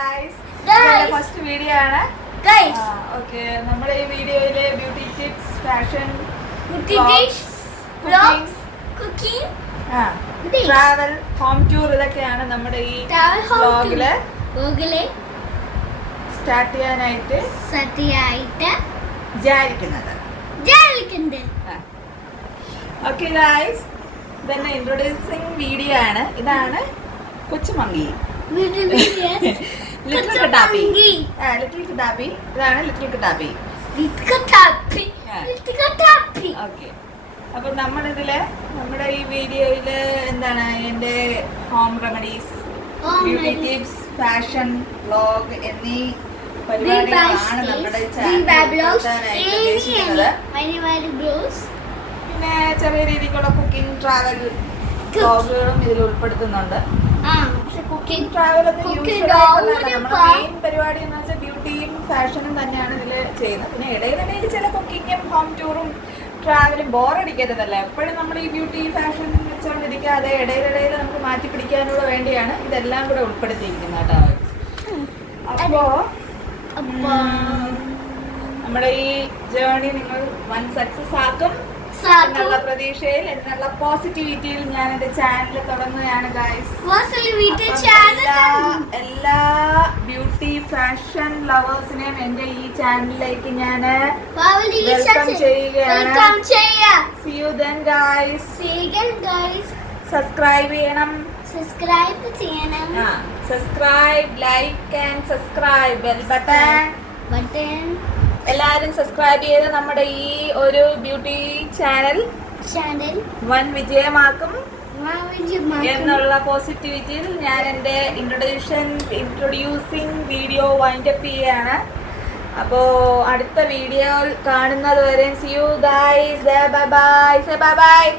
guys. Guys. First video ആണ്. Guys. Okay. നമ്മുടെ ഈ വീഡിയോയിലെ beauty tips, fashion, vlogs, cooking, travel, home tour ഇതൊക്കെയാണ് നമ്മുടെ ഈ വ്ലോഗില് സ്റ്റാർട്ട് ചെയ്യാനായിട്ട് വിചാരിക്കുന്നത്. ഓക്കെ ഗൈസ്, ഇതന്നെ ഇൻട്രൊഡ്യൂസിങ് വീഡിയോ ആണ്. ഇതാണ് കൊച്ചുമങ്കി, ലിറ്റിൽ കിട്ടാപ്പി. ഇതാണ് ലിറ്റിൽ കിട്ടാപ്പി. ഓക്കെ, അപ്പൊ നമ്മളിതില് നമ്മുടെ ഈ വീഡിയോയില് എന്താണ് എന്റെ home remedies, beauty tips, fashion, vlog എന്നീ പരിപാടികളാണ് നമ്മുടെ ഉദ്ദേശിക്കുന്നത്. പിന്നെ ചെറിയ രീതിക്കുള്ള കുക്കിംഗ്, ട്രാവൽ വ്ലോഗുകളും ഇതിൽ ഉൾപ്പെടുത്തുന്നുണ്ട്. പക്ഷെ കുക്കിംഗ്, ട്രാവൽ നമ്മുടെ മെയിൻ പരിപാടി എന്ന് വെച്ചാൽ ബ്യൂട്ടിയും ഫാഷനും തന്നെയാണ് ഇതിൽ ചെയ്യുന്നത്. പിന്നെ ഇടയിലിടയിൽ ചില കുക്കിങ്ങും ഹോം ടൂറും ട്രാവലും ബോറടിക്കരുതല്ല. എപ്പോഴും നമ്മൾ ഈ ബ്യൂട്ടി ഫാഷൻ വെച്ചുകൊണ്ടിരിക്കാതെ ഇടയിലിടയിൽ നമുക്ക് മാറ്റി പിടിക്കാനുള്ള വേണ്ടിയാണ് ഇതെല്ലാം കൂടെ ഉൾപ്പെടുത്തിയിരിക്കുന്നത് കേട്ടോ. അപ്പോ നമ്മുടെ ഈ ജേർണി നിങ്ങൾ വൺ സക്സസ് ആക്കും എന്നുള്ള പ്രതീക്ഷയിൽ, എന്നുള്ള പോസിറ്റിവിറ്റിയിൽ ഞാൻ എന്റെ ചാനൽ തുടങ്ങുകയാണ് ഗൈസ്. എല്ലാ ബ്യൂട്ടി ഫാഷൻ ലവേഴ്സിനെയും എന്റെ ഈ ചാനലിലേക്ക് ഞാൻ വെൽക്കം ചെയ്യുകയാണ്. See you then guys. Subscribe ചെയ്യണം. Subscribe, like and subscribe, bell button എല്ലാരും സബ്സ്ക്രൈബ് ചെയ്ത് നമ്മുടെ ഈ ഒരു ബ്യൂട്ടി ചാനൽ വൻ വിജയമാക്കും എന്നുള്ള പോസിറ്റിവിറ്റിയിൽ ഞാൻ എൻ്റെ ഇൻട്രൊഡ്യൂസിങ് വീഡിയോ വൈൻഡപ്പ് ചെയ്യാണ്. അപ്പോൾ അടുത്ത വീഡിയോ കാണുന്നത് വരെ see you guys. Bye bye. Say bye bye.